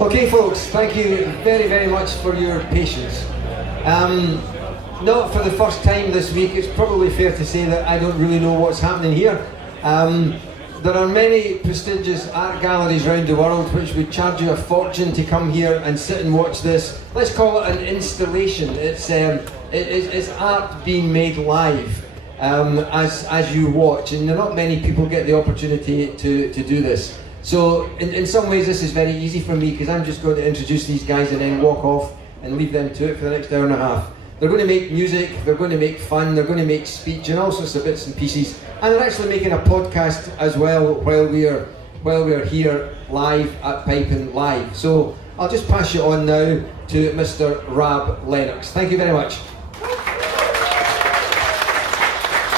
Okay, folks, thank you very, very much for your patience. Not for the first time this week, it's probably fair to say that I don't really know what's happening here. There are many prestigious art galleries around the world which would charge you a fortune to come here and sit and watch this. Let's call it an installation. It's art being made live as you watch, and not many people get the opportunity to do this. So in some ways this is very easy for me, because I'm just going to introduce these guys and then walk off and leave them to it for the next hour and a half. They're going to make music, they're going to make fun, they're going to make speech and all sorts of bits and pieces. And they're actually making a podcast as well while we are here live at Piping Live. So I'll just pass you on now to Mr. Rab Lennox. Thank you very much.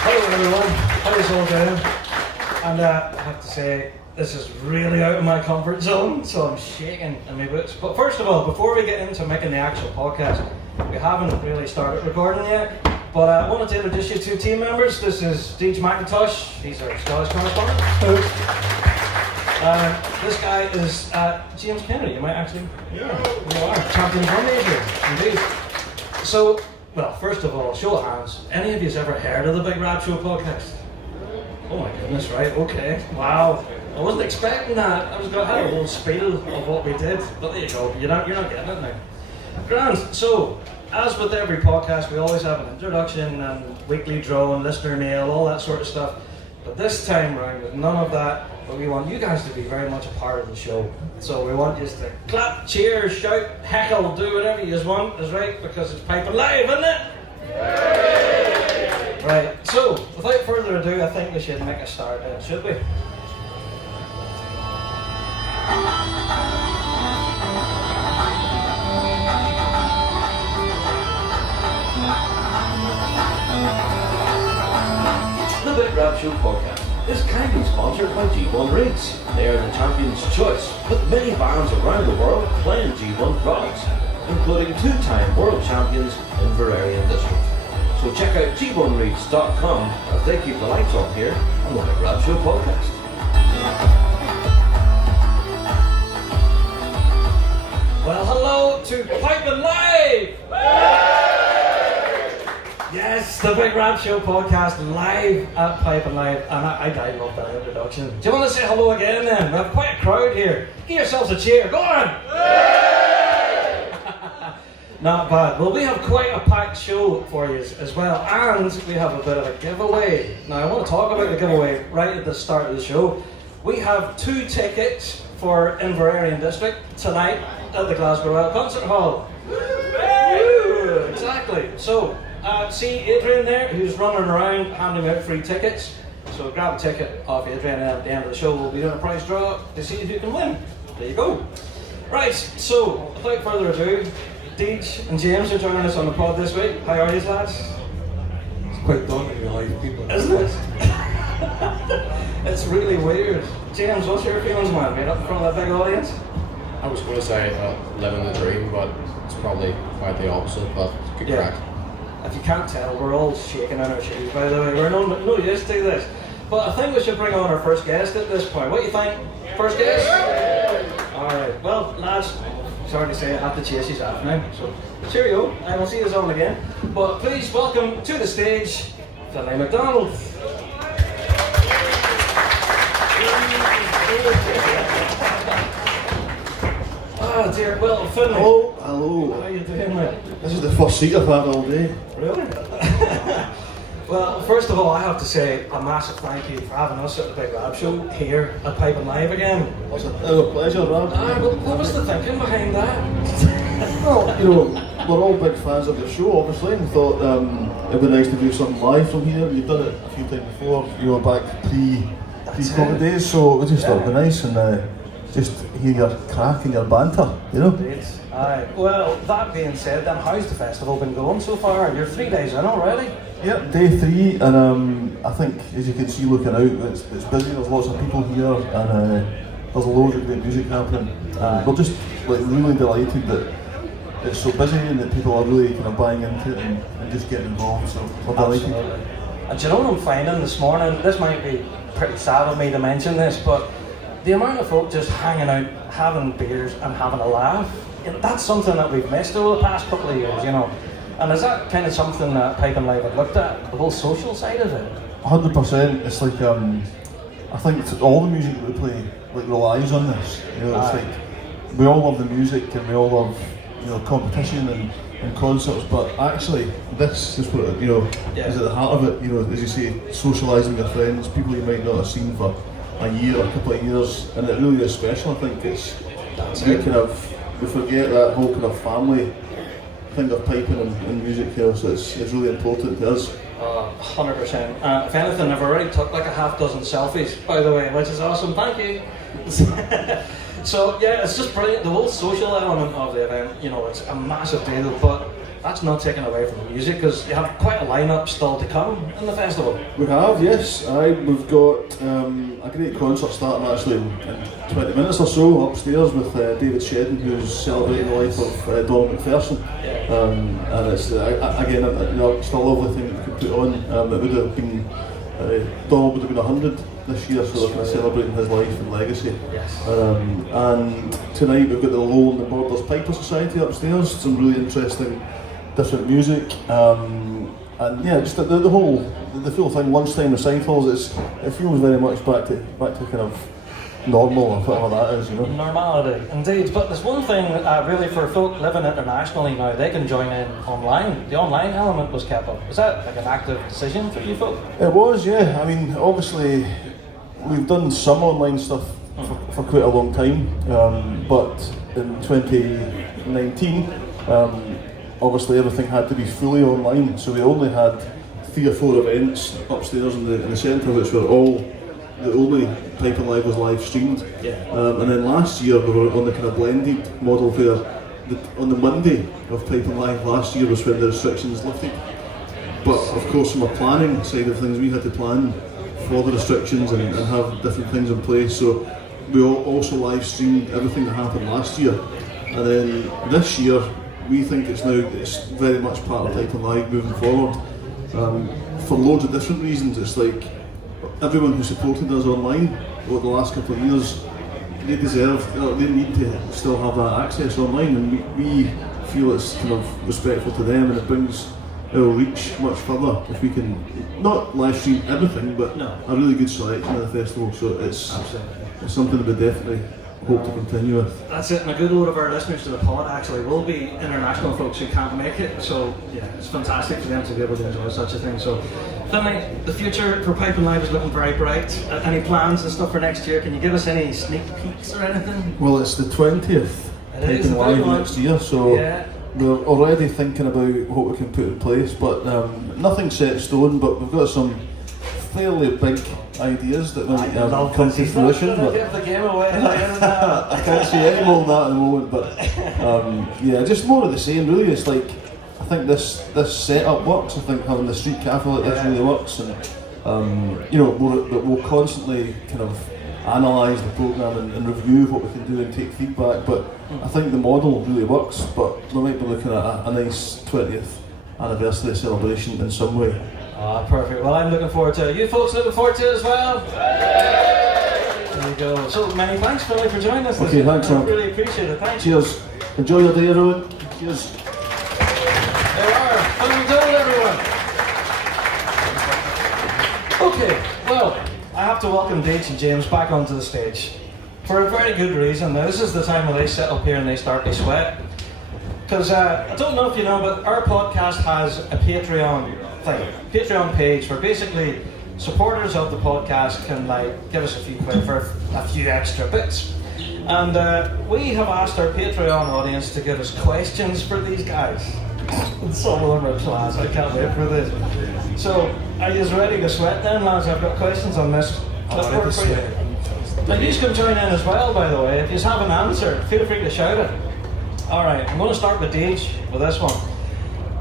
Hello everyone, how's it all going? And I have to say, this is really out of my comfort zone, so I'm shaking in my boots. But first of all, before we get into making the actual podcast, we haven't really started recording yet, but I wanted to introduce you to team members. This is Deej McIntosh, he's our Scottish correspondent. This guy is James Kennedy, you might actually, you are, champion drum major, indeed. So, well, first of all, show of hands, any of you ever heard of the Big Rab Show podcast? Oh my goodness, right, okay, wow. I wasn't expecting that. I had a whole spiel of what we did, but there you go. You're not getting it now. Grand. So, as with every podcast, we always have an introduction and weekly draw and listener mail, all that sort of stuff. But this time round, there's none of that. But we want you guys to be very much a part of the show. So we want you to clap, cheer, shout, heckle, do whatever you want. Is right, because it's Piping Live, isn't it? Yay! Right. So, without further ado, I think we should make a start. Should we? The Big Rab Show podcast is kindly sponsored by G1 Rigs. They are the champion's choice, with many bands around the world playing G1 products, including two-time world champions in Verarian District. So check out g1rigs.com as they keep the lights on here on the Big Rab Show podcast. Well, hello to Piping Live! Yes, the Big Rab Show podcast live at Piping Live, and I love that introduction. Do you want to say hello again then? We have quite a crowd here. Give yourselves a cheer, go on! Not bad. Well, we have quite a packed show for you as well, and we have a bit of a giveaway. Now, I want to talk about the giveaway right at the start of the show. We have 2 tickets for Inverarian District tonight at the Glasgow Royal Concert Hall. Exactly. So, see Adrian there, who's running around handing out free tickets. So grab a ticket off Adrian, and at the end of the show we'll be doing a prize draw to see who can win. There you go. Right, so without further ado, Deej and James are joining us on the pod this week. How are you, lads? It's quite daunting to live people. Isn't it? It's really weird. James, what's your feelings, man? Being up in front of that big audience? I was going to say living the dream, but it's probably quite the opposite, but good crack. If you can't tell, we're all shaking in our shoes, by the way. We're no used to this. But I think we should bring on our first guest at this point. What do you think? First guest? Alright, well, lads, sorry to say I have to chase you off now. So, cheerio, I will see you on again. But please welcome to the stage, Finlay McDonald. Oh dear, well, Finlay. Hello. How are you doing, mate? This is the first seat I've had all day. Really? Well, first of all, I have to say a massive thank you for having us at the Big Rab Show here at Piping Live again. It's a pleasure, Rab. What was the thinking behind that? Well, you know, we're all big fans of your show, obviously, and thought it'd be nice to do something live from here. You've done it a few times before. You were back pre-COVID days, so we just thought it'd be nice and just hear your crack and your banter, you know? Indeed. Aye. Well, that being said, then how's the festival been going so far? You're 3 days in already. Yep, day 3, and I think, as you can see looking out, it's busy. There's lots of people here, and there's loads of great music happening. We're just really delighted that it's so busy and that people are really kind of buying into it and just getting involved. So we're delighted. And do you know what I'm finding this morning? This might be pretty sad of me to mention this, but the amount of folk just hanging out having beers and having a laugh. You know, that's something that we've missed over the past couple of years, you know. And is that kind of something that Piping Live have looked at, the whole social side of it? 100%. It's like I think all the music that we play like relies on this. You know, it's like we all love the music and we all love, you know, competition and concerts, but actually this is what, you know, is at the heart of it. You know, as you say, socialising with your friends, people you might not have seen for a year or a couple of years, and it really is special. I think it's we forget that whole kind of family thing of piping and music here, so it's really important to us. 100%. If anything, I've already took like a half dozen selfies, by the way, which is awesome. Thank you. So yeah, it's just brilliant. The whole social element of the event, you know, it's a massive deal, but that's not taken away from the music, because you have quite a lineup still to come in the festival. We have, yes. We've got a great concert starting actually in 20 minutes or so upstairs with David Shedden, who's celebrating the life of Donald McPherson. And it's again, you know, it's a lovely thing that we could put on. It would have been Donald would have been 100 this year, so they're kind of celebrating his life and legacy. Yes. And tonight we've got the Lowland and Borders Piper Society upstairs. Some really interesting, different music. And yeah, just the whole, the full thing. Lunchtime recitals. It feels very much back to kind of normal, or whatever that is, you know. Normality, indeed. But there's one thing really for folk living internationally now, they can join in online. The online element was kept up. Is that like an active decision for you folk? It was, yeah. I mean, obviously, we've done some online stuff for quite a long time, but in 2019, obviously everything had to be fully online, so we only had 3 or 4 events upstairs in the centre, which were all the only Piping Live was live streamed. And then last year we were on the kind of blended model where on the Monday of Piping Live last year was when the restrictions lifted. But of course, from a planning side of things, we had to plan for the restrictions and have different things in place. So we also live streamed everything that happened last year. And then this year, we think it's very much part of Piping Live moving forward. For loads of different reasons. It's like everyone who supported us online over the last couple of years, they need to still have that access online, and we feel it's kind of respectful to them, and it brings our reach much further if we can not live stream everything, but a really good selection of the festival. So it's something that we definitely hope to continue with. That's it, and a good load of our listeners to the pod actually will be international folks who can't make it, so yeah, it's fantastic for them to be able to enjoy such a thing. So Finlay, the future for Piping Live is looking very bright. Any plans and stuff for next year? Can you give us any sneak peeks or anything? Well, it's the 20th Piping Live next year, so we're already thinking about what we can put in place, but nothing's set in stone, but we've got some fairly big ideas that might come to fruition. Give the game away. I can't say any more than that at the moment, but yeah, just more of the same really. It's like, I think this setup works. I think having the street cafe like this really works, and you know, we'll constantly kind of analyse the programme and review what we can do and take feedback, but I think the model really works, but we might be looking at a nice 20th anniversary celebration in some way. Perfect. Well, I'm looking forward to it. You folks looking forward to it as well? There you go. So many thanks, Finlay, for joining us. Okay, thanks, I really appreciate it. Thanks. Cheers. Enjoy your day, everyone. Cheers. There we are. Finlay McDonald, everyone. Okay, well, I have to welcome Deitch and James back onto the stage for a very good reason. Now, this is the time where they sit up here and they start to sweat. Because I don't know if you know, but our podcast has a Patreon page where basically supporters of the podcast can give us a few quid for a few extra bits. And we have asked our Patreon audience to give us questions for these guys. Some of them are class, I can't wait for this. So, are you ready to sweat then, lads? I've got questions on this. Now, you can join in as well, by the way. If you have an answer, feel free to shout it. Alright, I'm going to start with Deitch with this one.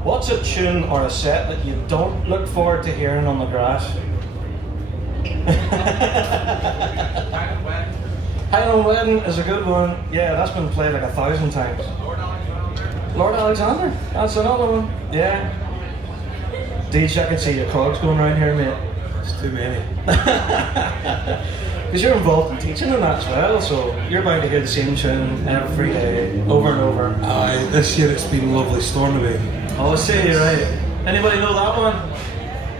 What's a tune or a set that you don't look forward to hearing on the grass? Highland Wedding is a good one. Yeah, that's been played like 1,000 times. Lord Alexander, that's another one. Yeah. Deitch, I can see your cogs going around here, mate. It's too many. Because you're involved in teaching and that as well, so you're bound to hear the same tune every day, over and over. Aye, this year it's been Lovely Stornoway. Oh, I see, right. Anybody know that one?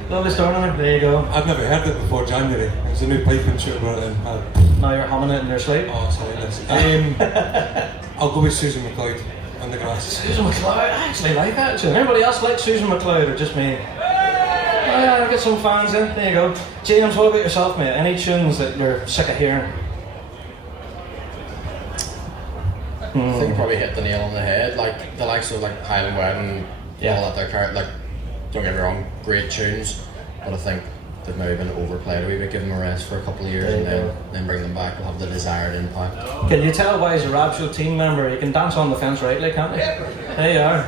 Lovely Stornoway, there you go. I'd never heard it before January. It was a new piping tune brought in. Now you're humming it in your sleep. Oh, it's hilarious. I'll go with Susan McLeod on the grass. Susan McLeod, I actually like that tune. Anybody else like Susan McLeod or just me? Oh, yeah, I'll get some fans in. There you go. James, what about yourself, mate? Any tunes that you're sick of hearing? I think you probably hit the nail on the head. Like the likes of like Highland Wedding, all that. They're like, don't get me wrong, great tunes, but I think they've maybe been overplayed a wee bit. Give them a rest for a couple of years and then bring them back. Will have the desired impact. Can you tell why he's a Rab Show team member? He can dance on the fence rightly, can't he? There you are.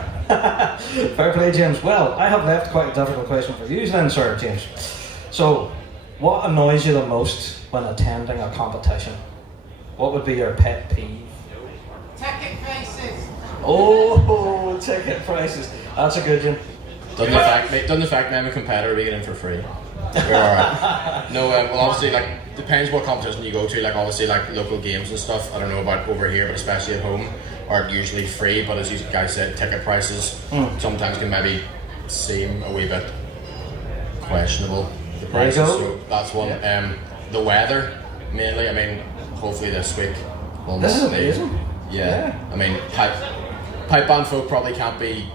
Fair play, James. Well, I have left quite a difficult question for you then, sir, James. So, what annoys you the most when attending a competition? What would be your pet peeve? Ticket prices. Oh, ticket prices. That's a good one. Doesn't the fact I'm a competitor we get in for free? We're alright. No, well obviously like depends what competition you go to. Like obviously like local games and stuff. I don't know about over here, but especially at home, are usually free. But as you guys said, ticket prices sometimes can maybe seem a wee bit questionable. The prices, so that's one. The weather mainly. I mean, hopefully this week. Well, This is amazing. Yeah. I mean, pipe band folk probably can't be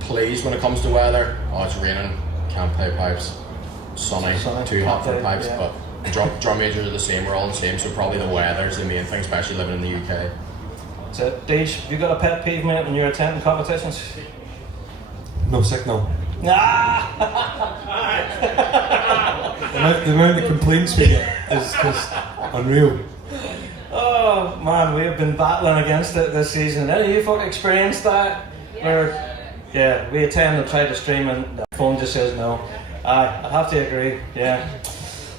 pleased when it comes to weather. Oh, it's raining. Can't play pipes. Sunny, too hot for pipes, but drum majors are the same, we're all the same, so probably the weather's the main thing, especially living in the UK. That's it. Deej, have you got a pet peeve, mate, when you're attending competitions? No signal. The amount of complaints we get is just unreal. Oh man, we have been battling against it this season. Any of you folk experienced that? Where, yeah, we attend and try to stream and the phone just says no. I'd have to agree, yeah.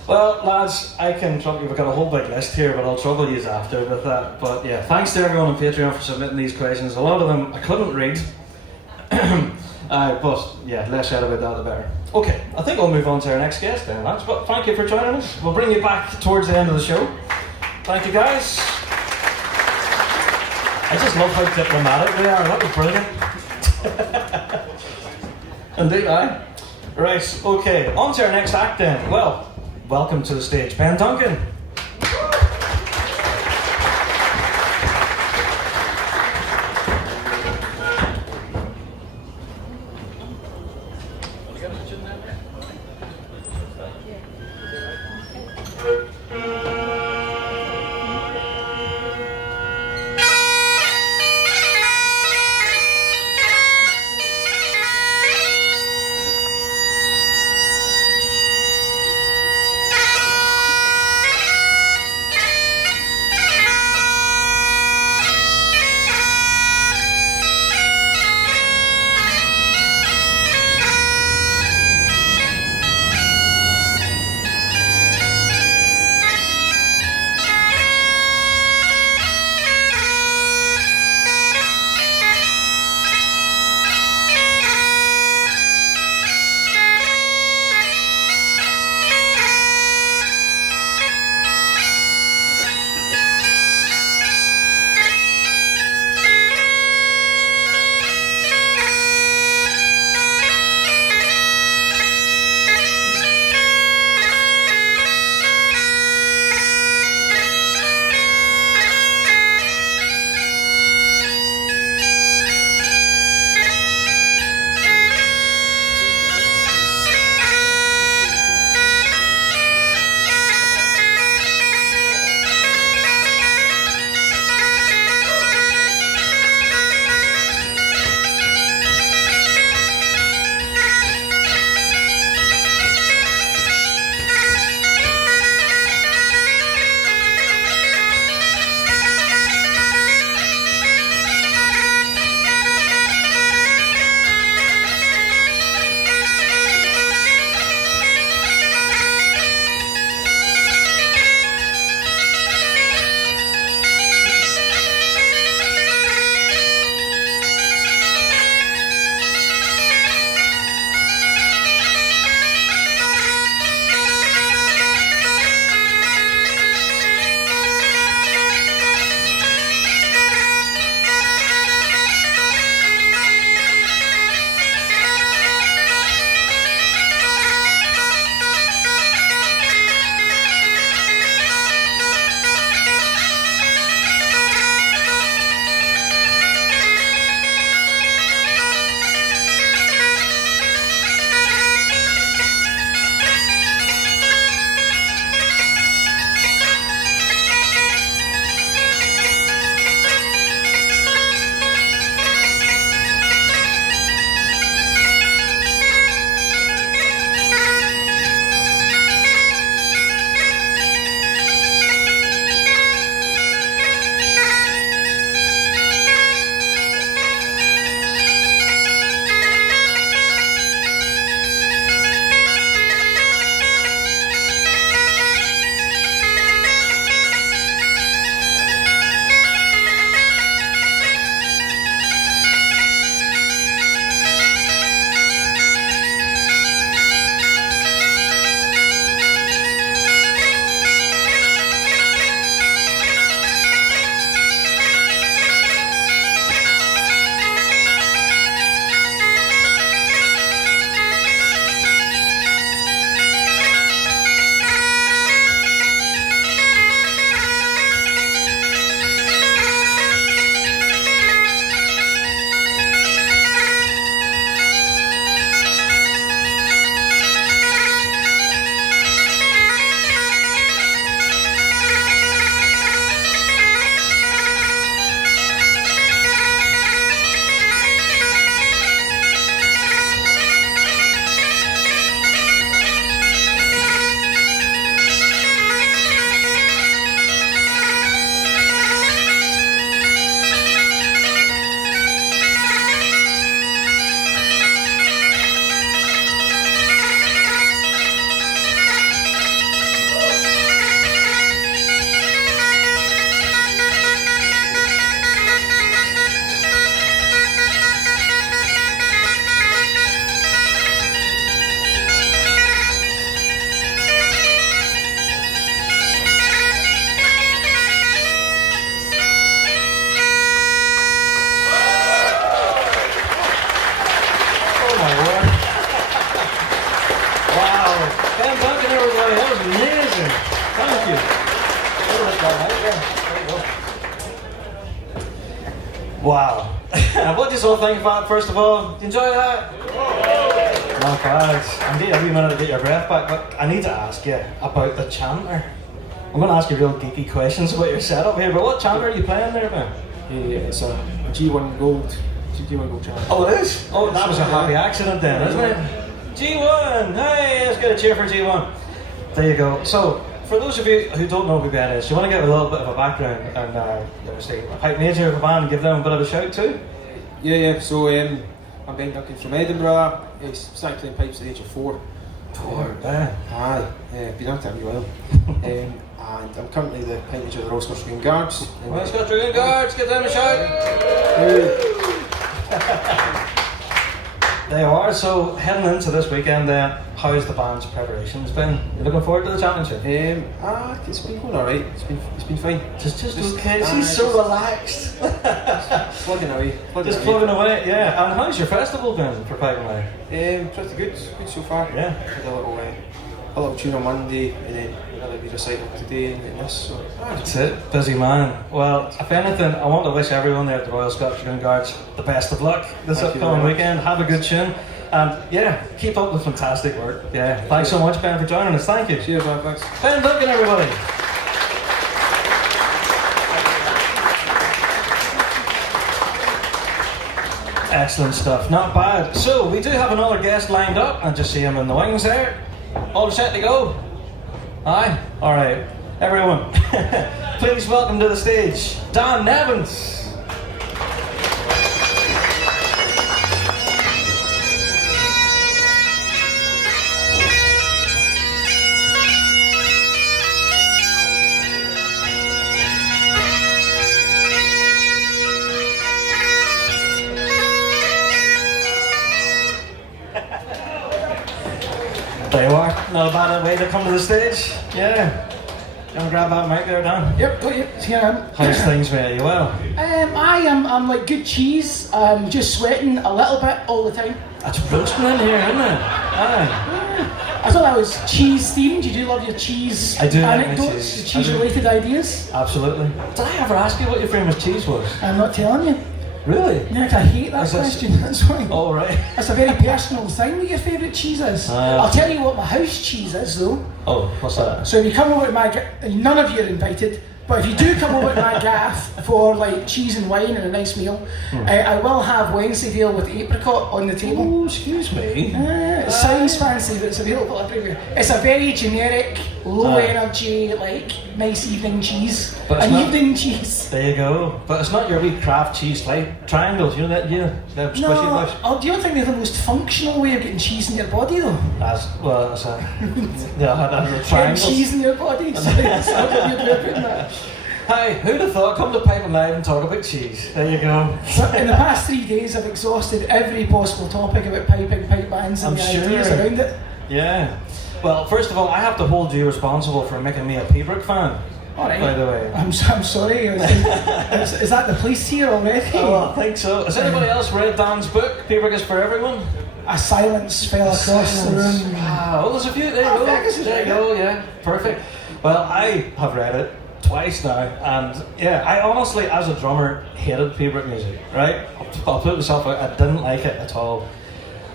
Well, lads, we've got a whole big list here, but I'll trouble you after with that. But yeah, thanks to everyone on Patreon for submitting these questions. A lot of them I couldn't read. But yeah, less said about that the better. Okay, I think we'll move on to our next guest then, lads. But thank you for joining us. We'll bring you back towards the end of the show. Thank you, guys. I just love how diplomatic they are. That was brilliant. Indeed, aye. Right, okay, on to our next act then. Well, welcome to the stage, Ben Duncan. There you go. Wow. What do you all think about it, first of all? Did you enjoy that? Not bad. I need a wee minute to get your breath back, but I need to ask you about the chanter. I'm going to ask you real geeky questions about your setup here, but what chanter are you playing there, man? It's a G1 Gold. It's a G1 Gold channel. Oh, it is? Oh, that was a happy accident then, isn't it? G1! Hey, let's get a cheer for G1. There you go. So, for those of you who don't know who Ben is, you want to give a little bit of a background and say a pipe major of a band and give them a bit of a shout too? Yeah. So I'm Ben Duncan from Edinburgh. I started playing pipes at the age of 4. Ben. Aye, been on time well. And I'm currently the pipe major of the Royal Scottish Dragoon Guards. Well, Scottish Dragoon Guards, give them a shout. There you are. So heading into this weekend, how's the band's preparations been? You looking forward to the championship? It's been going alright. It's been fine. Just okay. He's so relaxed. Plugging away. Just plugging away. Yeah. And how's your festival been for Pipe and Live? Pretty good. Good so far. Yeah. Had a little tune on Monday, and then another wee recital today, and this. So That's it. Busy man. Well, if anything, I want to wish everyone there at the Royal Scottish Dragoon Guards the best of luck this Thank you upcoming very much. weekend. Have a good tune. And yeah, keep up the fantastic work. Yeah. Thanks so much, Ben, for joining us. Thank you. cheers, man. Thanks. Ben Duncan, everybody. Excellent stuff, not bad. So, we do have another guest lined up, and just see him in the wings there. All set to go? Aye? Alright. Everyone, please welcome to the stage, Dan Nevins. There you are. Not a bad way to come to the stage. Yeah. You want to grab that mic there, Dan? Yep, got you. Here I am. How's things with you? Well, I'm like good cheese. Just sweating a little bit all the time. that's roasting in here, isn't it? Aye. I thought that was cheese themed. You do love your cheese I do like my anecdotes, cheese. cheese I do. related ideas. Absolutely. Did I ever ask you what your famous cheese was? I'm not telling you. Really? Nick, I hate that Is this- question. That's why. Oh, right. It's a very personal thing what your favourite cheese is. I'll tell you what my house cheese is though. Oh, what's that? So if you come over to my none of you are invited, but if you do come over to my gaff for like cheese and wine and a nice meal, I will have Wensleydale with apricot on the table. Oh, excuse me. It sounds fancy, but it's available everywhere. It's a very generic, low energy, like nice evening cheese. But it's An not- evening cheese. There you go. But it's not your wee craft cheese like triangles, you know that? Yeah, the squishy No, bush. do you think they're the most functional way of getting cheese in your body though? That's a yeah, that's a Getting triangles. cheese in your body? Sorry, that's not what you're doing that. Hey, who'd have thought? Come to Pipe and Live and talk about cheese. There you go. In the past 3 days, I've exhausted every possible topic about piping, pipe bands, and I'm the sure. ideas around it. Yeah. Well, first of all, I have to hold you responsible for making me a Peabrook fan. All right. By the way. I'm sorry. Is that the police here already? Oh, I think so. Has anybody else read Dan's book, Peabrook is for Everyone? A silence fell across the room. Ah, well, there's a few. There you Oh, go. Fergus has There you read go, yeah. Perfect. Well, I have read it twice now, and yeah, I honestly, as a drummer, hated Peabrook music, right? I'll put myself out, I didn't like it at all.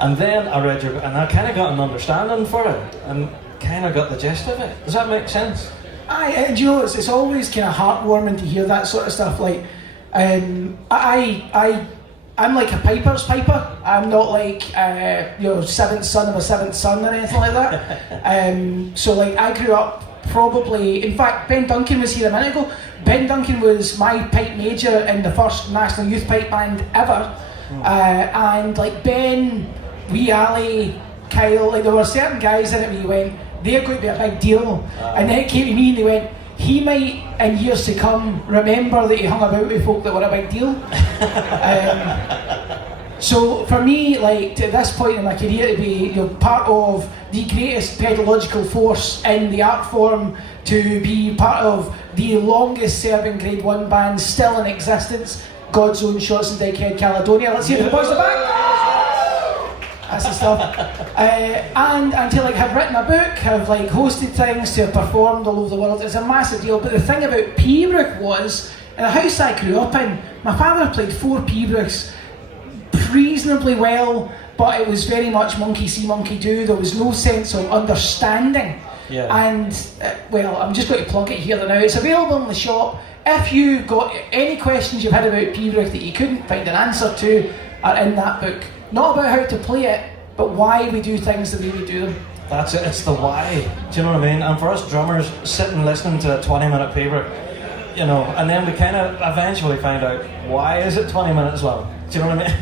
And then I read your book, and I kind of got an understanding for it, and kind of got the gist of it. Does that make sense? And you know, it's always kind of heartwarming to hear that sort of stuff. Like, I'm like a piper's piper. I'm not like seventh son of a seventh son or anything like that. So like I grew up probably. In fact, Ben Duncan was here a minute ago. Ben Duncan was my pipe major in the first national youth pipe band ever. And like Ben, Wee Ali, Kyle, like there were certain guys in it where you went, they're going to be a big deal. And then it came to me and they went, he might in years to come remember that he hung about with folk that were a big deal. So for me, like to this point in my career, to be part of the greatest pedagogical force in the art form, to be part of the longest serving Grade 1 band still in existence, God's Own Shots and Dighead Caledonia. Let's hear the boys in the back. That's the stuff. And to like have written a book, have like hosted things, to have performed all over the world, it's a massive deal. But the thing about Peabrook was, in the house I grew up in, my father played 4 Peabrooks reasonably well, but it was very much monkey see, monkey do. There was no sense of understanding. Yeah. And, well, I'm just going to plug it here now. It's available in the shop. If you've got any questions you've had about Peabrook that you couldn't find an answer to, are in that book. Not about how to play it, but why we do things the way we do them. That's it, it's the why. Do you know what I mean? And for us drummers, sitting listening to a 20-minute Peabrook, you know, and then we kind of eventually find out, why is it 20 minutes long? Do you know what I mean?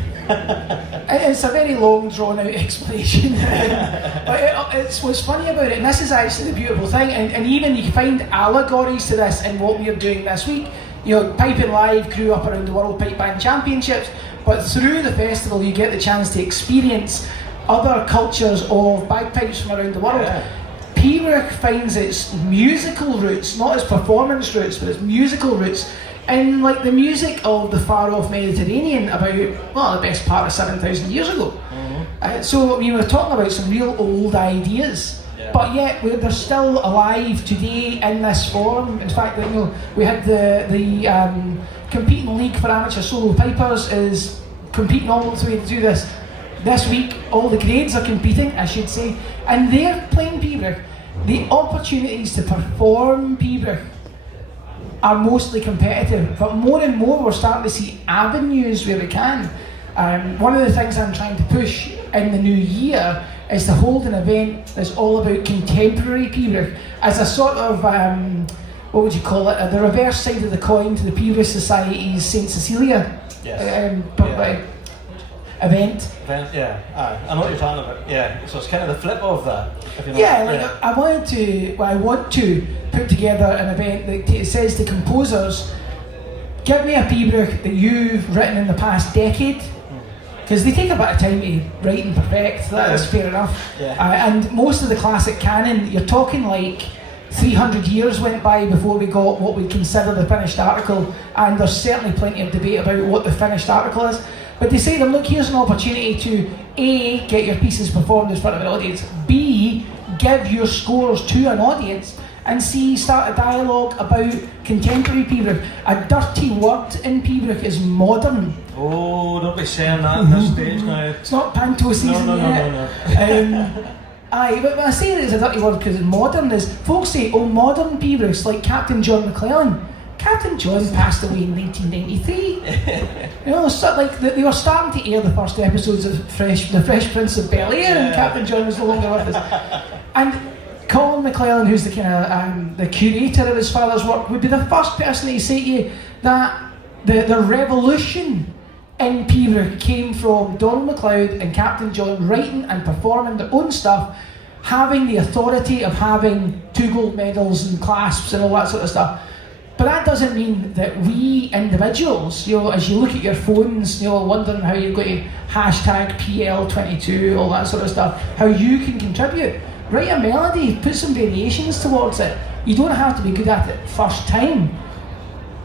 It's a very long, drawn-out explanation. But it's what's funny about it, and this is actually the beautiful thing, and even you find allegories to this in what we're doing this week. You know, Piping Live grew up around the World Pipe Band Championships, but through the festival you get the chance to experience other cultures of bagpipes from around the world. Yeah. Peabrook finds its musical roots, not its performance roots, but its musical roots in like the music of the far-off Mediterranean about, well, the best part of 7,000 years ago. So I mean, we're talking about some real old ideas, but yet they're still alive today in this form. In fact, you know, we had the competing league for amateur solo pipers is competing all the way to do this. This week, all the grades are competing, I should say, and they're playing Peabrook. The opportunities to perform Peabrook are mostly competitive, but more and more we're starting to see avenues where we can. One of the things I'm trying to push in the new year is to hold an event that's all about contemporary Peabrook as a sort of, what would you call it, the reverse side of the coin to the Peabrook Society's St. Cecilia event. Yeah, I know what you're talking about. Yeah, so it's kind of the flip of that. If you know Yeah, like I want to put together an event that says to composers, give me a Peabrook that you've written in the past decade, because they take a bit of time to write and perfect. That is fair enough. Yeah. And most of the classic canon, you're talking like 300 years went by before we got what we consider the finished article, and there's certainly plenty of debate about what the finished article is. But they say to them, look, here's an opportunity to A, get your pieces performed in front of an audience, B, give your scores to an audience, and C, start a dialogue about contemporary Peabrook. A dirty word in Peabrook is modern. Oh, don't be saying that in this stage now. It's not panto season yet. No. Aye, but I say that it's a dirty word because modern is, folks say, oh, modern Peabrooks, like Captain John McClellan. Captain John passed away in 1993. You know, they were starting to air the first episodes of The Fresh Prince of Bel-Air, and Captain John was no longer with us. And Colin McClellan, who's the kind of the curator of his father's work, would be the first person to say to you that the revolution in Peabrook came from Donald MacLeod and Captain John writing and performing their own stuff, having the authority of having 2 gold medals and clasps and all that sort of stuff. But that doesn't mean that we individuals, you know, as you look at your phones, you know, wondering how you're going to hashtag PL22, all that sort of stuff, how you can contribute. Write a melody, put some variations towards it. You don't have to be good at it first time,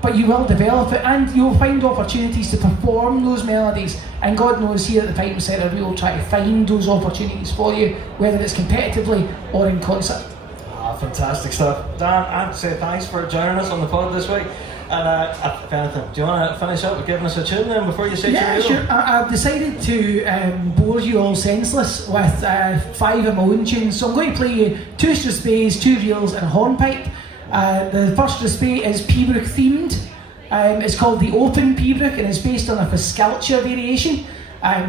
but you will develop it, and you'll find opportunities to perform those melodies. And God knows, here at the Piping Centre, we will try to find those opportunities for you, whether it's competitively or in concert. Fantastic stuff. Dan, I have to say thanks for joining us on the pod this week. And if anything, do you want to finish up with giving us a tune then before you say cheerio? Sure. I've decided to bore you all senseless with 5 of my own tunes. So I'm going to play you 2 strathspeys, 2 reels and a hornpipe. The first strathspey is Peabrook themed. It's called the Open Peabrook, and it's based on a Fiscalcia variation.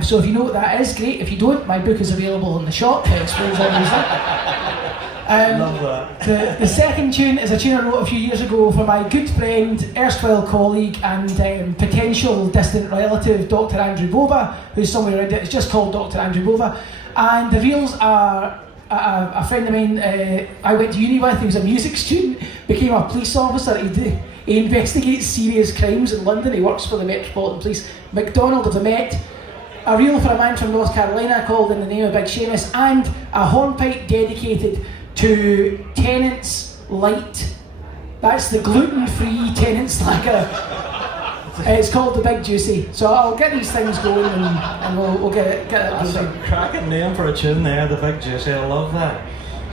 So if you know what that is, great. If you don't, my book is available in the shop. It explains all these things. Love that. The second tune is a tune I wrote a few years ago for my good friend, erstwhile colleague and potential distant relative, Dr. Andrew Bova, who's somewhere around it. It's just called Dr. Andrew Bova. And the reels are a friend of mine I went to uni with. He was a music student, became a police officer. He investigates serious crimes in London. He works for the Metropolitan Police. MacDonald of the Met. A reel for a man from North Carolina called In the Name of Big Seamus, and a hornpipe dedicated to Tennent's Light. That's the gluten-free Tennent's Lager. It's called the Big Juicy. So I'll get these things going and we'll get it That's going. a cracking name for a tune there, the Big Juicy. I love that.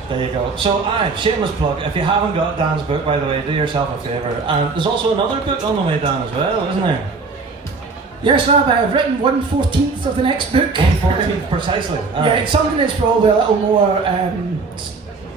There you go. So, shameless plug. If you haven't got Dan's book, by the way, do yourself a favour. And there's also another book on the way, Dan, as well, isn't there? Yes, Rob, I've written 1/14 of the next book. 1/14 precisely. Yeah, it's something that's probably a little more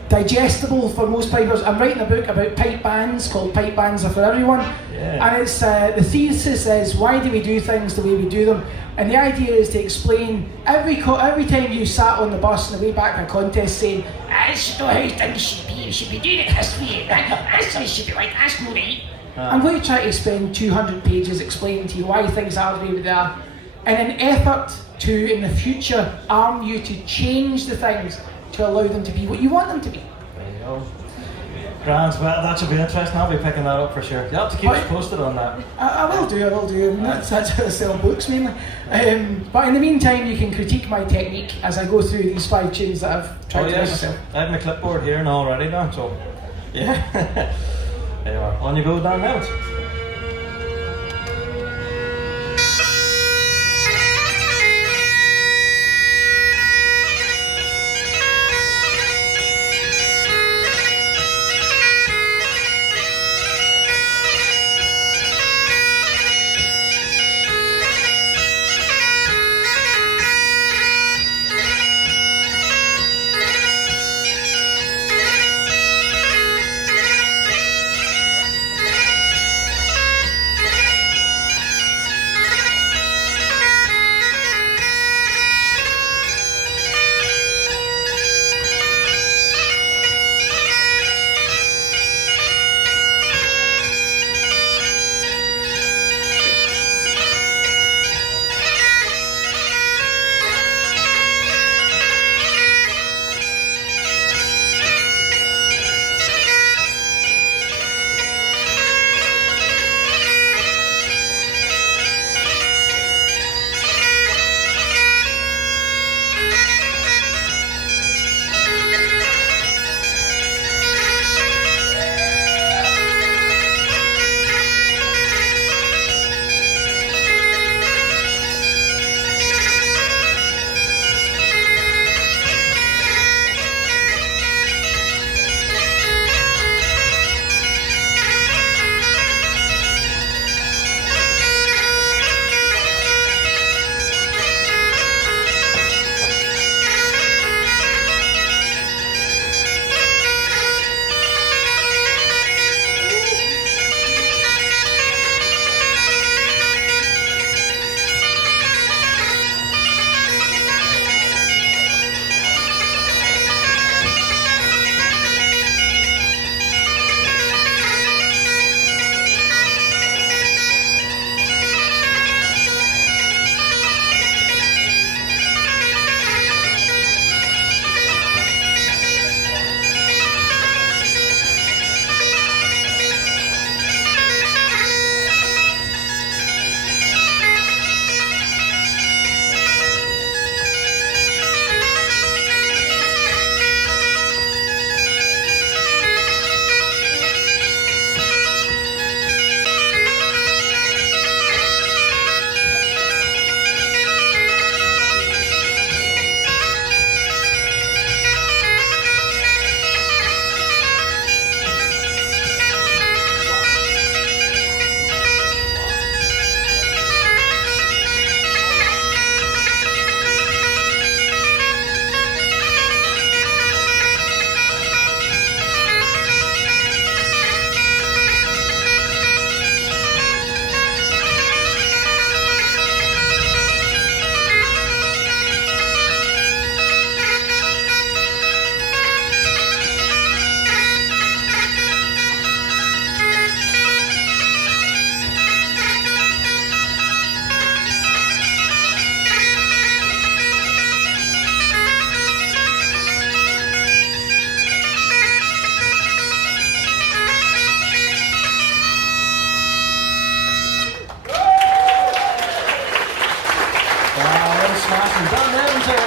digestible for most pipers. I'm writing a book about pipe bands called Pipe Bands Are For Everyone. Yeah. And it's the thesis is, why do we do things the way we do them? And the idea is to explain every time you sat on the bus on the way back to a contest saying, "That's not how things should be, you should be doing it this way, that's how it should be like, that's not right." I'm going to try to spend 200 pages explaining to you why things are the way they are, in an effort to, in the future, arm you to change the things to allow them to be what you want them to be. There you go. Grand, well, that should be interesting. I'll be picking that up for sure. You'll have to keep us posted on that. I will do. I mean, that's how I sell books mainly. But in the meantime, you can critique my technique as I go through these 5 tunes that I've tried to make myself. I have my clipboard here and already done, so yeah. There you are. On you go, Dan, now.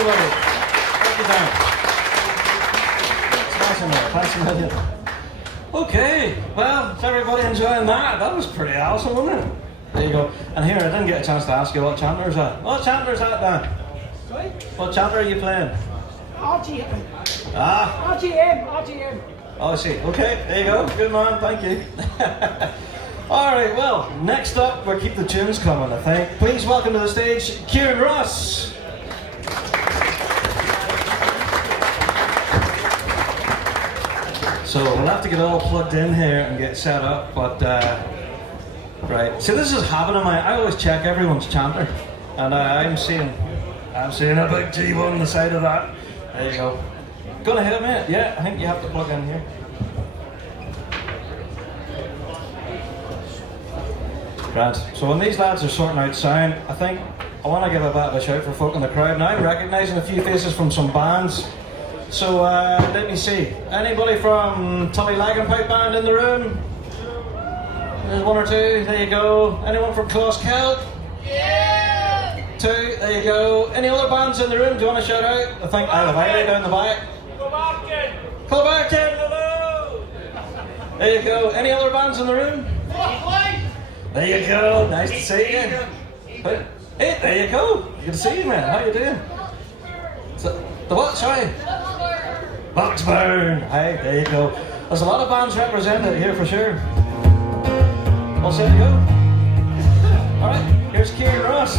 everybody. Thank you, Dan. Smashing there. Thanks a million. Okay, well, is everybody enjoying that? That was pretty awesome, wasn't it? There you go. And here, I didn't get a chance to ask you what Chandler's at. What Chandler's at, Dan? Sorry? What Chandler are you playing? RGM. Ah, RGM. oh, I see. Okay, there you go. Good man, thank you. All right, well, next up, we'll keep the tunes coming, I think. Please welcome to the stage, Kieran Ross. So we'll have to get all plugged in here and get set up, but right. So this is happening. I always check everyone's chanter, and I'm seeing a big G1 on the side of that. There you go. Gonna hit it, mate. Yeah, I think you have to plug in here. Grant. So when these lads are sorting out sound, I think I want to give a bit of a shout for folk in the crowd now. Recognising a few faces from some bands. So let me see. Anybody from Tully Lagenpipe Band in the room? There's one or two. There you go. Anyone from Clos Celt? Yeah. Two. There you go. Any other bands in the room? Do you want to shout out? I think Isle of Irie down the back. Clobarton. Hello. There you go. Any other bands in the room? There you go. Nice to see you. Hey, there you go. Good to see you, man. How you doing? So, the what? Sorry. Boxburn. Hi, there you go. There's a lot of bands represented here for sure. All set to go? Alright, here's Kieran Ross.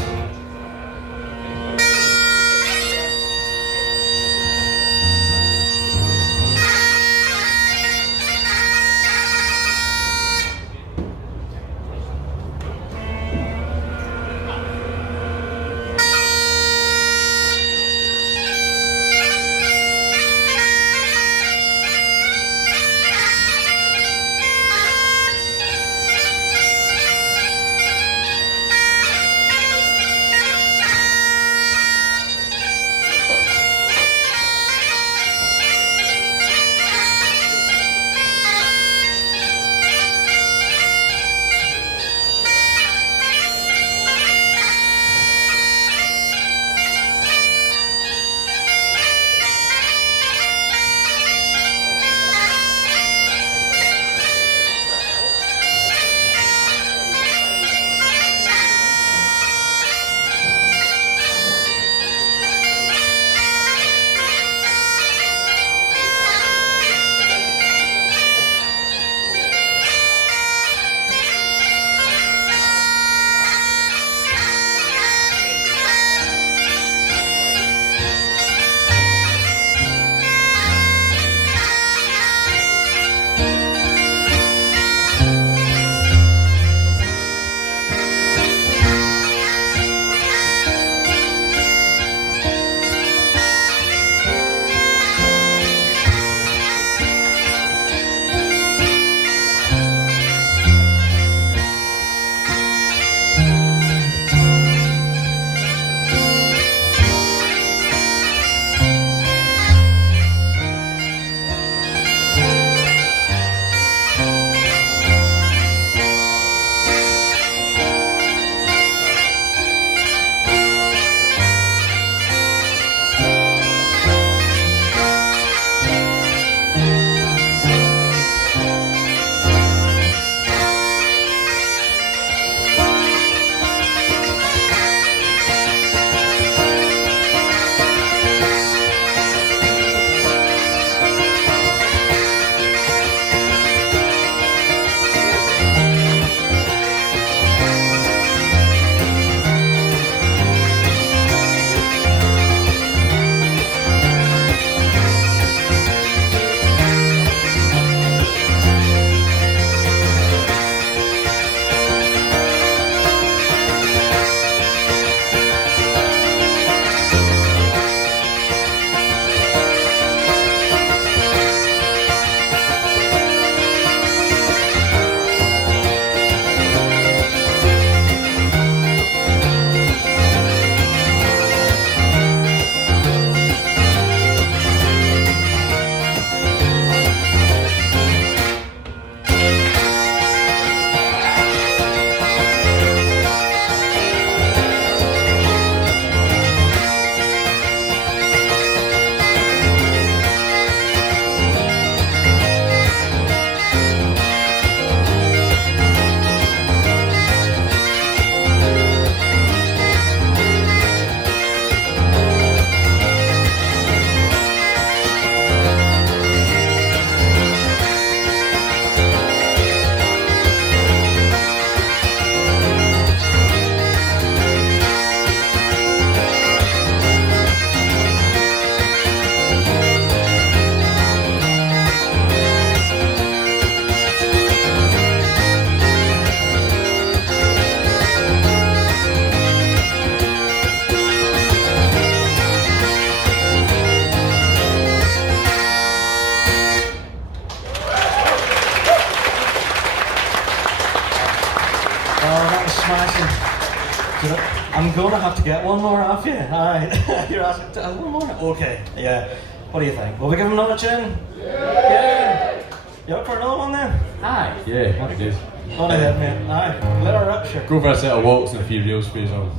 I'm going to have to get one more off you. Alright. You're asking, one more? Okay, yeah. What do you think? Will we give him another tune? Yeah. You up for another one then? Aye. Yeah, happy days. Go on ahead, mate. Aye. Let her rip, sure. Go for a set of walks and a few reels for yourself.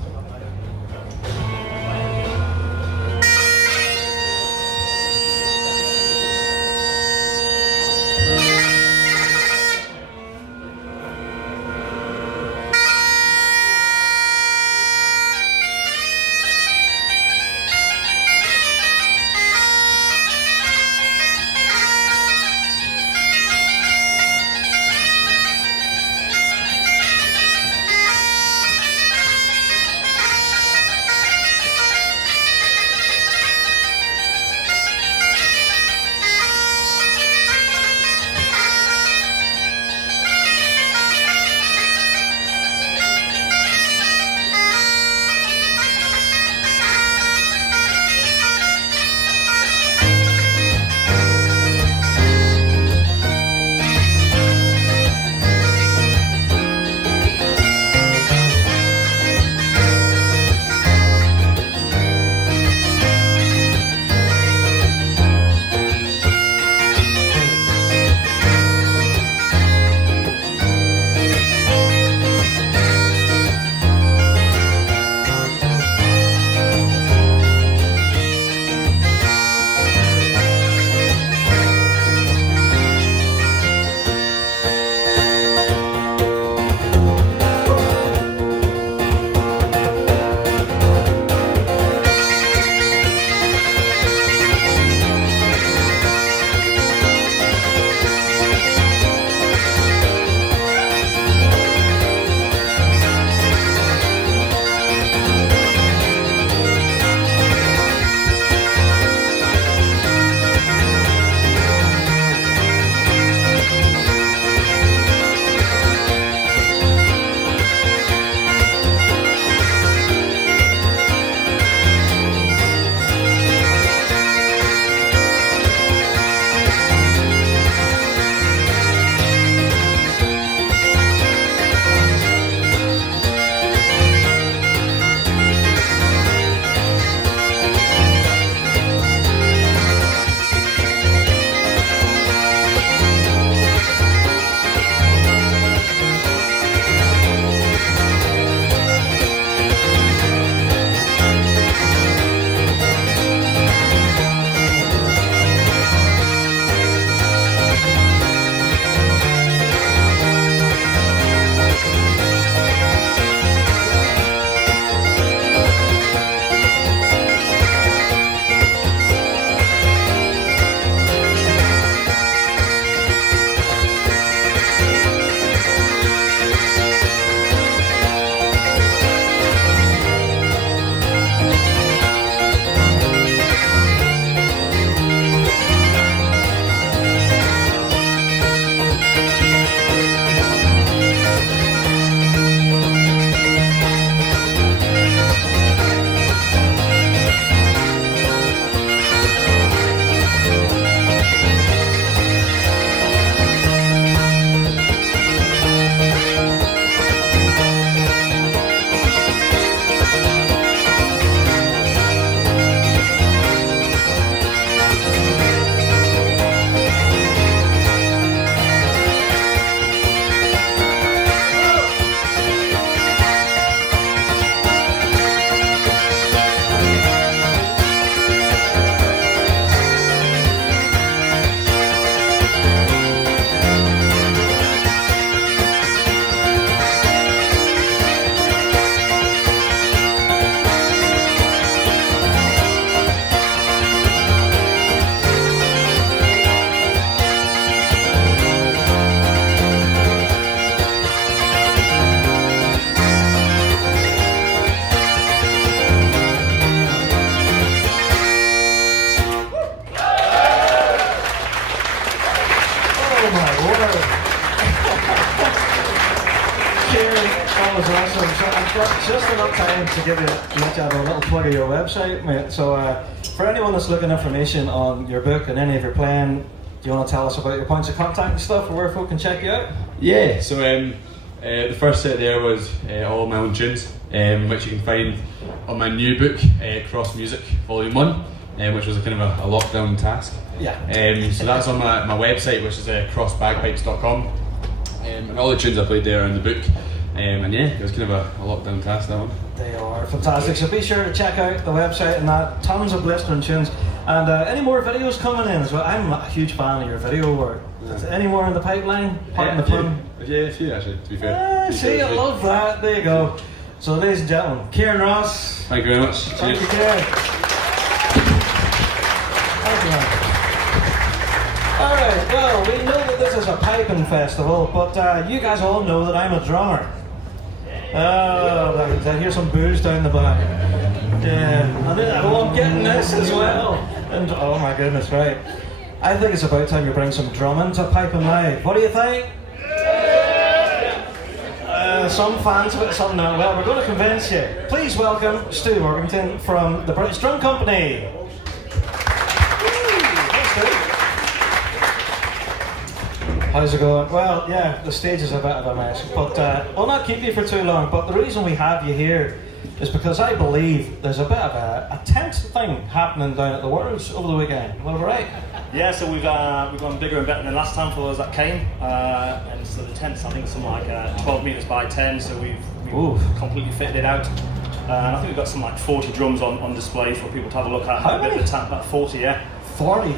That was awesome. So I've got just enough time to give you a little plug of your website, mate. So for anyone that's looking information on your book and any of your playing, do you want to tell us about your points of contact and stuff, or where folk can check you out? Yeah, so The first set there was all my own tunes, which you can find on my new book, Cross Music Volume 1, which was a kind of a lockdown task. Yeah. So that's on my website, which is crossbagpipes.com, and all the tunes I played there are in the book. And yeah, it was kind of a lockdown task, that one. They are fantastic, so be sure to check out the website and that. Tons of blistering tunes. And any more videos coming in as well? I'm a huge fan of your video work. Is there any more in the pipeline? Pardon the pun. Yeah, a few actually, to be fair. See, I love that. There you go. So, ladies and gentlemen, Kieran Ross. Thank you very much. Thank you, Cheers. Kieran. Thank you, man. Alright, well, we know that this is a piping festival, but you guys all know that I'm a drummer. Oh, I hear some booze down the back. Yeah, I'm getting this as well. And oh my goodness, right. I think it's about time you bring some drumming to Piping Live. What do you think? Some fans of it, some not. Well, we're going to convince you. Please welcome Stu Workington from the British Drum Company. How's it going? Well, yeah, the stage is a bit of a mess, but we'll not keep you for too long. But the reason we have you here is because I believe there's a bit of a tent thing happening down at the Worlds over the weekend. Am I right? Yeah, so we've gone bigger and better than last time for those that came, and so the tent's I think something like 12 meters by 10. So we've completely fitted it out, and I think we've got some like 40 drums on display for people to have a look at. How many? About 40, yeah. 40.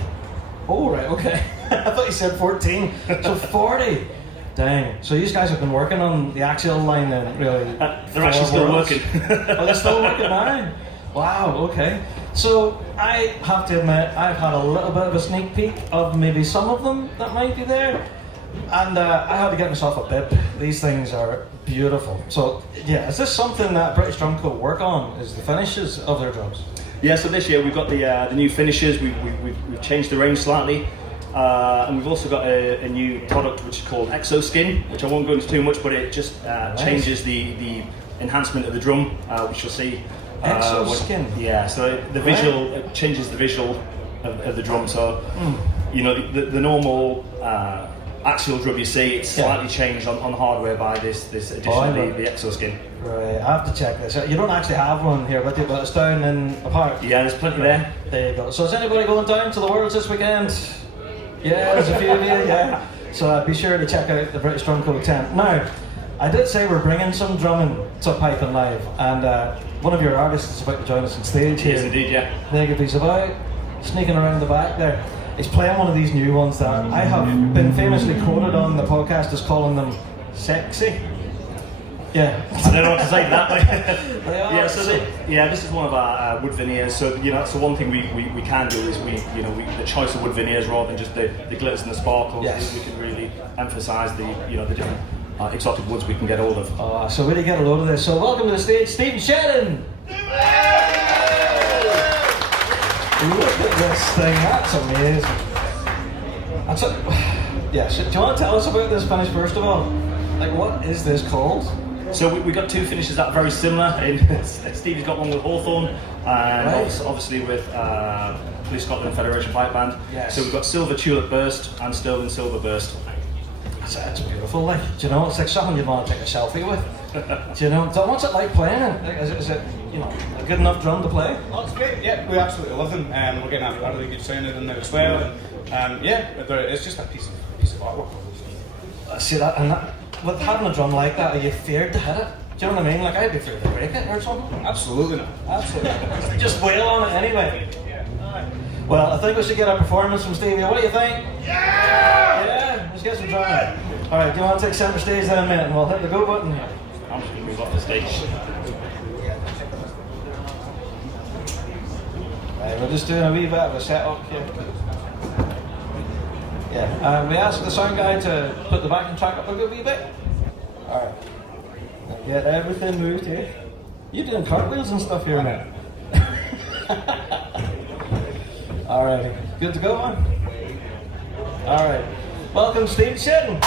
Oh, right, okay. I thought you said 14. So 40. Dang. So you guys have been working on the axial line then, really? They're actually still working. Oh, they're still working now? Wow, okay. So I have to admit, I've had a little bit of a sneak peek of maybe some of them that might be there. And I had to get myself a bib. These things are beautiful. So yeah, is this something that British Drum Co work on, is the finishes of their drums? Yeah, so this year we've got the new finishes. We've changed the range slightly, and we've also got a new product which is called Exoskin, which I won't go into too much, but it just changes the enhancement of the drum, which you'll see. Exoskin. Yeah, so the visual it changes the visual of the drum. So you know the normal axial drum you see, it's slightly changed on hardware by this addition of the Exoskin. Right, I have to check this out. You don't actually have one here with you, but it's down in a park. Yeah, there's plenty there. There you go. So is anybody going down to the Worlds this weekend? Yeah, there's a few of you, yeah. So be sure to check out the British Drum Co tent. Now, I did say we're bringing some drumming to Piping Live, and one of your artists is about to join us on stage here. Yes, indeed, yeah. There you go, he's about sneaking around the back there. He's playing one of these new ones that I have been famously quoted on the podcast as calling them sexy. Yeah. I don't know what to say to that. They are. Yeah, this is one of our wood veneers. So so one thing we can do is the choice of wood veneers rather than just the glitters and the sparkles. Yes. We can really emphasise the different exotic woods we can get hold of. So really get a load of this. So welcome to the stage, Stephen Shedden. Look at this thing. That's amazing. Do you want to tell us about this finish first of all? Like, what is this called? So we've got two finishes that are very similar. Stevie's got one with Hawthorne, and obviously with Police Scotland Federation Pipe Band. Yes. So we've got Silver Tulip Burst and Sterling Silver Burst. That's beautiful. Like, do you know, it's like something you'd want to take a selfie with. Do you know? So what's it like playing it? Like, is it a good enough drum to play? Oh, it's great. Yeah, we absolutely love them. We're getting a really good sound out of them now as well. And it's just a piece of artwork. See that, and that, with having a drum like that, are you feared to hit it? Do you know what I mean? Like, I'd be feared to break it or something. Absolutely not. Absolutely. Just wail on it anyway. Well, I think we should get a performance from Stevie. What do you think? Yeah! Yeah, let's get some drumming. Alright, do you want to take centre stage then a minute and we'll hit the go button? I'm just going to move off the stage. Right, we're just doing a wee bit of a setup here. Yeah, we asked the sound guy to put the backing track up a good wee bit. Alright. Get everything moved here. You're doing cartwheels and stuff here, man. Alright, good to go, man? Alright. Welcome, Steve Shedden.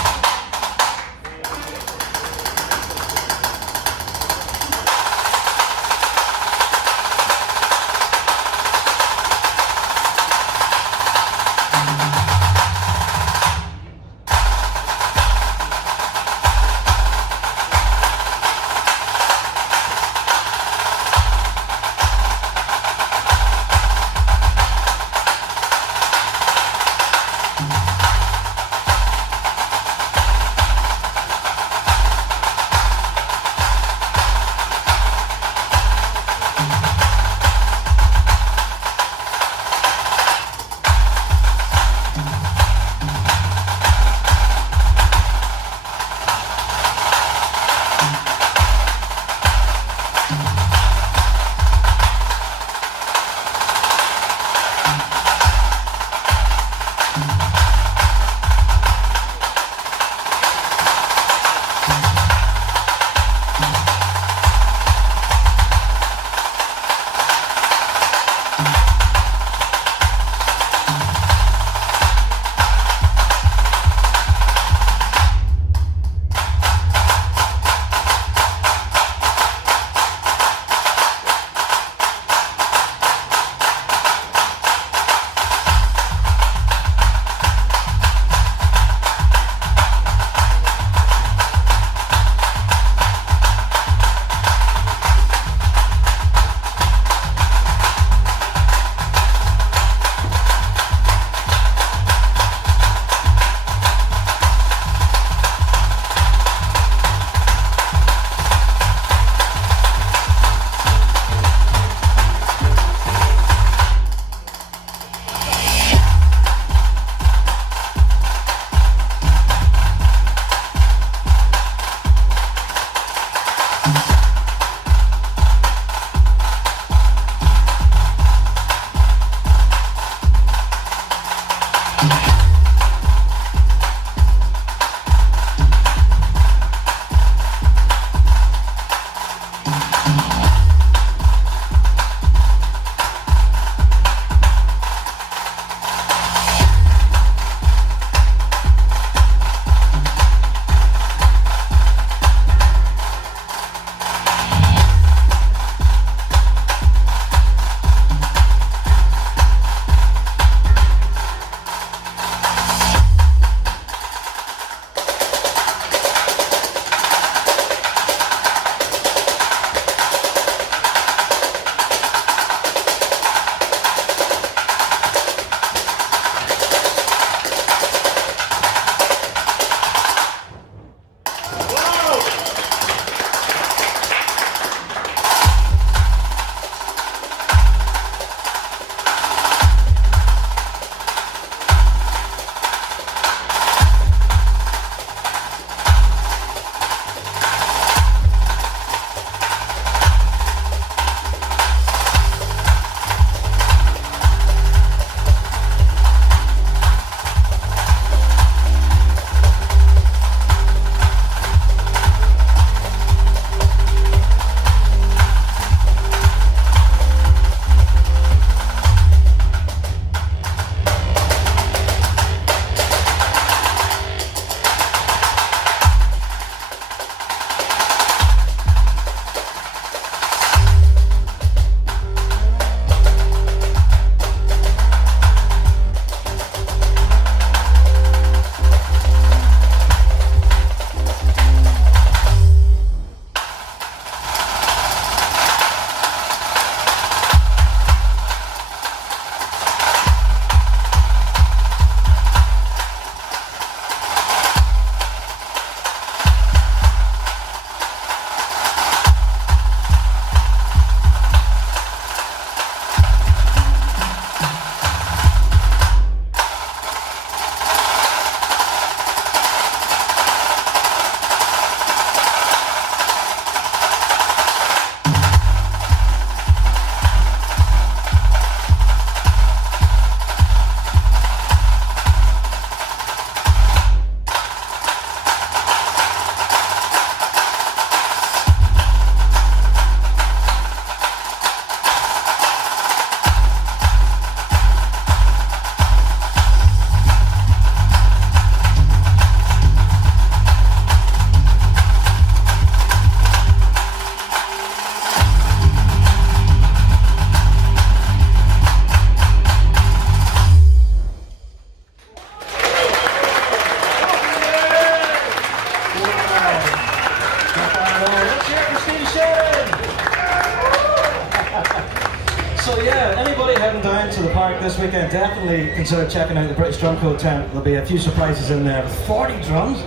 getting down to the park this weekend, definitely consider checking out the British Drumco tent. There'll be a few surprises in there. 40 drums?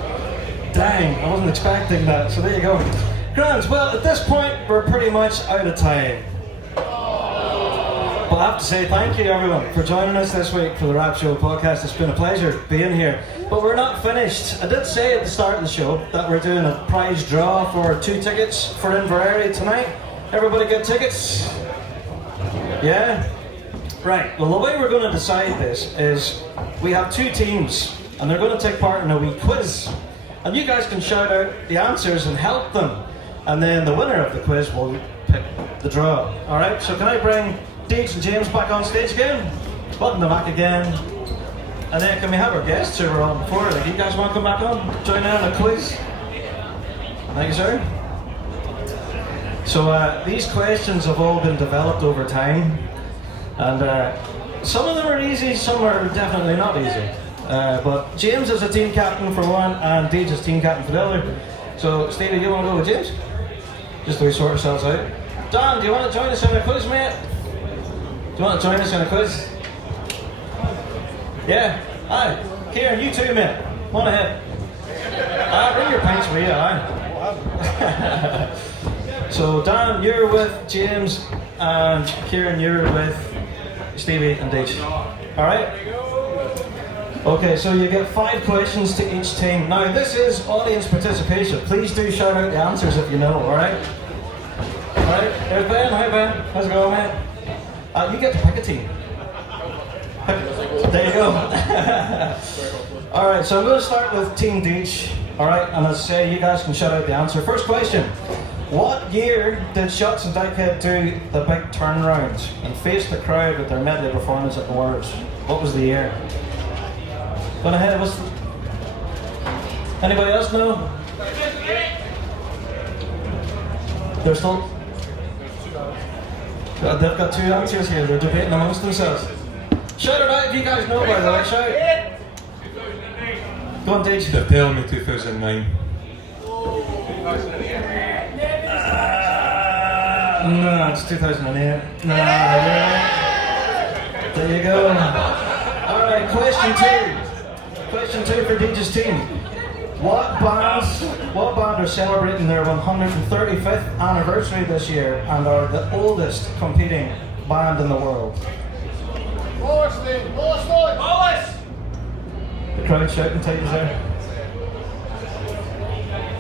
Dang, I wasn't expecting that, so there you go. Grand, well, at this point, we're pretty much out of time. But I have to say thank you, everyone, for joining us this week for the Rap Show podcast. It's been a pleasure being here. But we're not finished. I did say at the start of the show that we're doing a prize draw for 2 tickets for Inverary tonight. Everybody get tickets? Yeah? Right, well, the way we're going to decide this is we have 2 teams, and they're going to take part in a wee quiz. And you guys can shout out the answers and help them. And then the winner of the quiz will pick the draw. Alright, so can I bring Deej and James back on stage again? Welcome them back again. And then can we have our guests who were on before? Like, you guys want to come back on? Join in on a quiz? Thank you, sir. So these questions have all been developed over time. And some of them are easy, some are definitely not easy. But James is a team captain for one, and Deej is team captain for the other. So, Stevie, you want to go with James? Just so we sort ourselves out. Dan, do you want to join us in a quiz, mate? Do you want to join us in a quiz? Yeah? Aye. Kieran, you too, mate. On ahead. Bring your pints with you, aye. So, Dan, you're with James, and Kieran, you're with Stevie and Deej. Alright? Okay, so you get 5 questions to each team. Now, this is audience participation. Please do shout out the answers if you know, alright? Alright, there's Ben. Hi, Ben. How's it going, mate? You get to pick a team. There you go. Alright, so I'm going to start with Team Deej. Alright, and as I say, you guys can shout out the answer. First question. What year did Shots and Dykehead do the big turnaround and face the crowd with their medley performance at the Worlds? What was the year? Going ahead, anybody else know? They're still... They've got 2 answers here, they're debating amongst themselves. Shout it out if you guys know, by the way, shout. Go on, Deej. They're telling me 2009. No, it's 2008. No, there you go. Alright, question 2. Question 2 for Deej's team. What band are celebrating their 135th anniversary this year and are the oldest competing band in the world? Wallace! The crowd shouting titles there.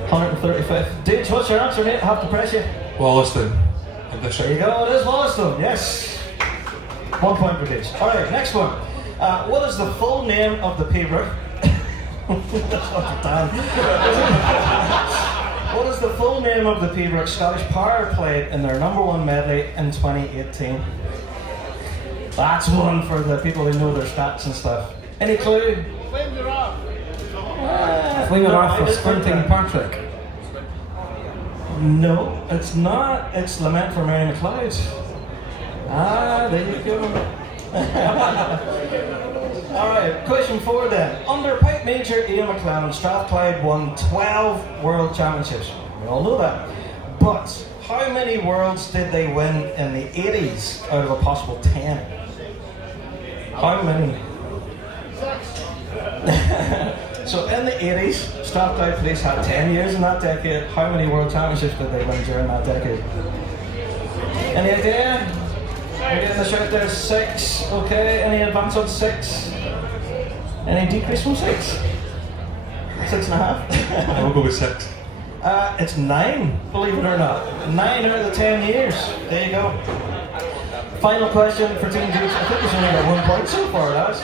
135th. Deej, what's your answer, mate? I have to press you. Wollaston. There you go, it is Wollaston, yes. 1 point for Deej. Alright, next one. What is the full name of the Pembroke? That's not Dan. What is the full name of the Pembroke Scottish Power played in their #1 medley in 2018? That's one for the people who know their stats and stuff. Any clue? Flame Giraffe. Flame Giraffe for Squinting Patrick. No, it's not. It's Lament for Mary McLeod. There you go. Alright, question 4 then. Under pipe major Ian McLaren, Strathclyde won 12 World Championships. We all know that. But how many worlds did they win in the 80s out of a possible 10? How many? So in the 80s, Strathclyde Police had 10 years in that decade. How many World Championships did they win during that decade? Any idea? We're getting the shout there, 6. Okay, any advance on 6? Any decrease from 6? 6.5? I'll go with 6. It's 9, believe it or not. 9 out of the 10 years. There you go. Final question for Team Deej. I think he's only got 1 point so far, lads.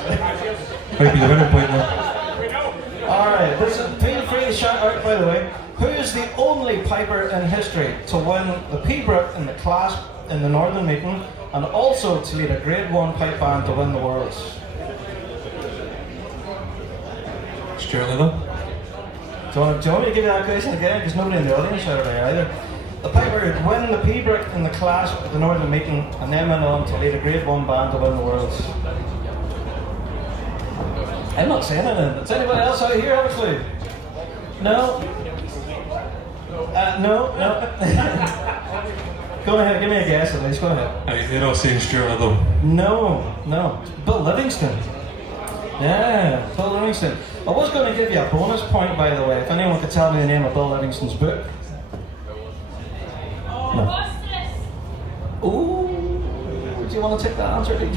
Might be the winning point now. Alright, feel free to shout out, by the way. Who is the only piper in history to win the Pembroke in the class in the Northern Meeting and also to lead a Grade 1 pipe band to win the Worlds? Stuart Little. Do you want me to give you that question again? Because nobody in the audience shouted out either. The piper who'd win the Pembroke in the class at the Northern Meeting and then went on to lead a Grade 1 band to win the Worlds. I'm not saying anything. Does anybody else out here have a clue? No? No. Go ahead, give me a guess at least, go ahead. Aye, you're not saying Stuart Little. No. Bill Livingston. Yeah, Bill Livingston. I was going to give you a bonus point, by the way, if anyone could tell me the name of Bill Livingston's book. No. Ooh, do you want to take that answer, Deej?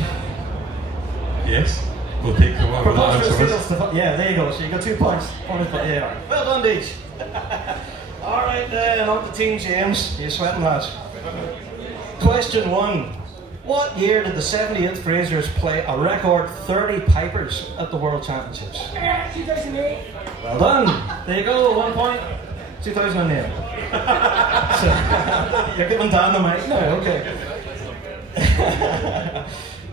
Yes. We'll take the one. Preposterous Beatles to yeah, there you go. So you got 2 points. Yeah. Well done, Deej. All right then, on to Team James. You're sweating, lads. Question 1. What year did the 78th Frasers play a record 30 pipers at the World Championships? 2008. Well done. There you go, 1 point. 2008. So, you're giving Dan the mic now, okay.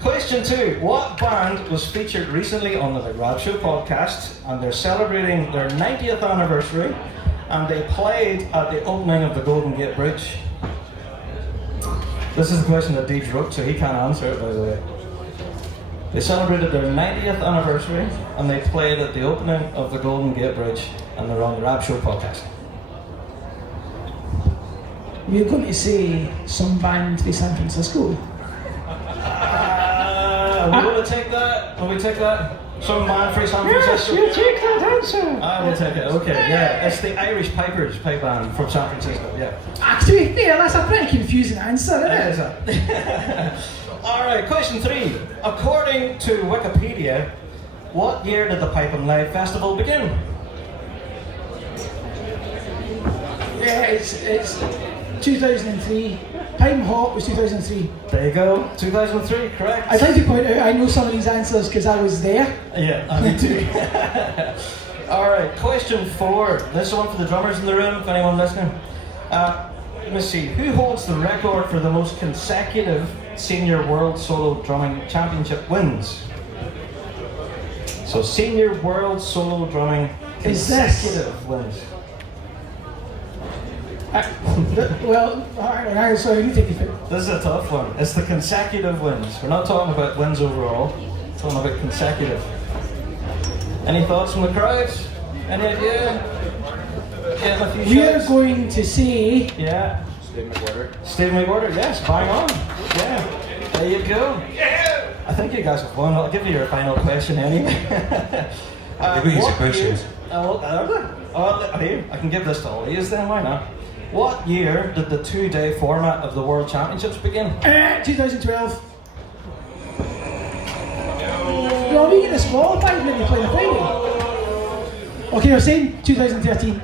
Question 2. What band was featured recently on the Big Rab Show podcast, and they're celebrating their 90th anniversary, and they played at the opening of the Golden Gate Bridge? This is the question that Deej wrote, so he can't answer it, by the way. They celebrated their 90th anniversary, and they played at the opening of the Golden Gate Bridge, and they're on the Rab Show podcast. We're going to say some band from San Francisco. Are we going to take that? Will we take that? Some man from San Francisco? Yes, we'll take that answer. I will take it, okay, yeah. It's the Irish Pipers pipe band from San Francisco, yeah. To be fair, that's a pretty confusing answer, isn't it? Alright, question 3. According to Wikipedia, what year did the Pipe and Live Festival begin? Yeah, it's 2003. Pipe and Hot was 2003. There you go, 2003, correct. I'd like to point out I know some of these answers because I was there. Yeah, I me too. Alright, question 4. This is one for the drummers in the room, if anyone listening. Let me see, who holds the record for the most consecutive Senior World Solo Drumming Championship wins? So, Senior World Solo Drumming consecutive wins. Well, alright, so you take it first. This is a tough one. It's the consecutive wins. We're not talking about wins overall, we're talking about consecutive. Any thoughts from the crowd? Any idea? Getting a few We're shots? going to say... Yeah. Steve McWhorter. Steve McWhorter, yes, bang on. Yeah. There you go. Yeah. I think you guys have won. I'll give you your final question anyway. They've got easy what questions. year- are they? Oh, here, I can give this to all of you then, why not? What year did the 2-day format of the World Championships begin? 2012. No, we get disqualified when they play the final. Okay, you're saying 2013.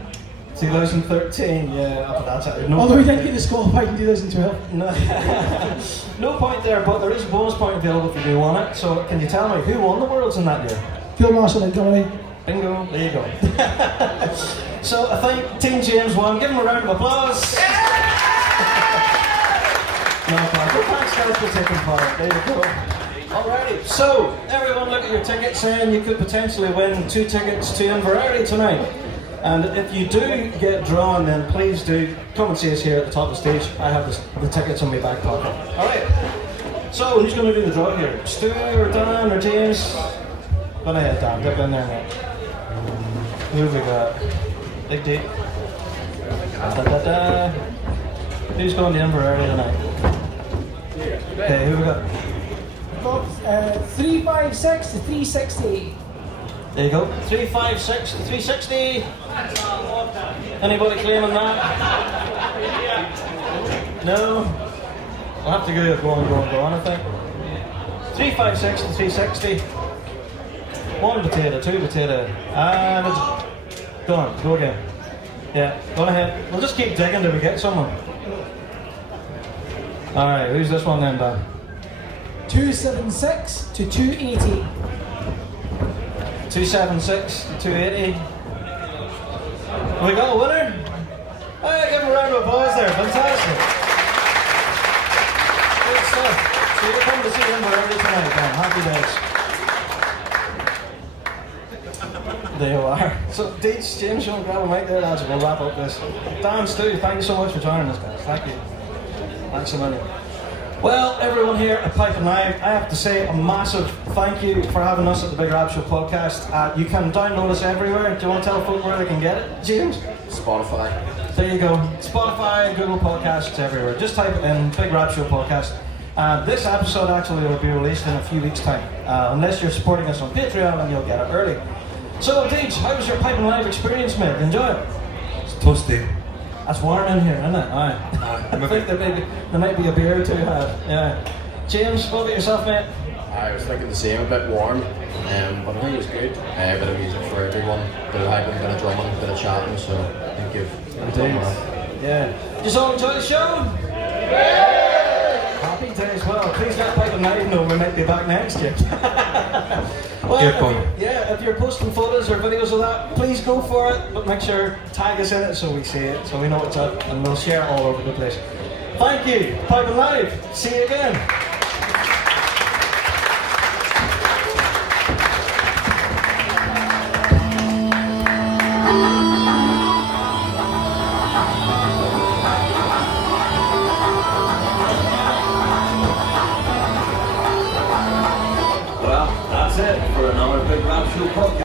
2013, yeah, that's it. No Although we point did get disqualified in 2012. No, no point there, but there is a bonus point available if you do want it. So, can you tell me who won the Worlds in that year? Phil Marshall and Dominic. Bingo, there you go. So, I think Team James won. Give them a round of applause. No, thanks guys for taking part. There you go. Alrighty, so everyone look at your tickets and you could potentially win 2 tickets to Inverary tonight. And if you do get drawn, then please do come and see us here at the top of the stage. I have the tickets in my back pocket. Alright, so who's going to do the draw here? Stu or Dan or James? Go ahead, Dan, dip in there now. Who have we got? Big D. Who's going to Inverary tonight? Okay, who we got? 356 to 360. There you go. 356 to 360. Anybody claiming that? No? I'll have to go on, I think. 356 to 360. 1 potato, 2 potato. And go on, go again. Yeah, go ahead. We'll just keep digging till we get someone. Alright, who's this one then, Dan? 276 to 280. 276 to 280. Have we got a winner? Hey, give him a round of applause there. Fantastic. Good stuff. So you're coming to see Inverary tonight, Dan. Happy days. There you are. So, Deej, James, you want to grab a mic there, lads? We'll wrap up this. Dan, Stu, thank you so much for joining us, guys. Thank you. Thanks so much. Well, everyone here at Pipe and Live, I have to say a massive thank you for having us at the Big Rab Show podcast. You can download us everywhere. Do you want to tell folk where they can get it, James? Spotify. There you go. Spotify, Google Podcasts, everywhere. Just type in Big Rap Show Podcast. This episode actually will be released in a few weeks' time. Unless you're supporting us on Patreon, and you'll get it early. So, Deej, how was your Piping Live experience, mate? Enjoy it? It's toasty. That's warm in here, isn't it? Aye. I think there might be a beer or two had. Yeah. James, what about yourself, mate? I was thinking the same, a bit warm, but I think it was good. A bit of music for everyone, bit of hyping, bit of drumming, bit of chatting, so I think you've done well. Yeah. Just all enjoy the show? Happy days. Well, please let Piping Live know we might be back next year. Well, if you're posting photos or videos of that, please go for it, but make sure tag us in it so we see it, so we know it's up, and we'll share all over the place. Thank you, Piping Live. See you again.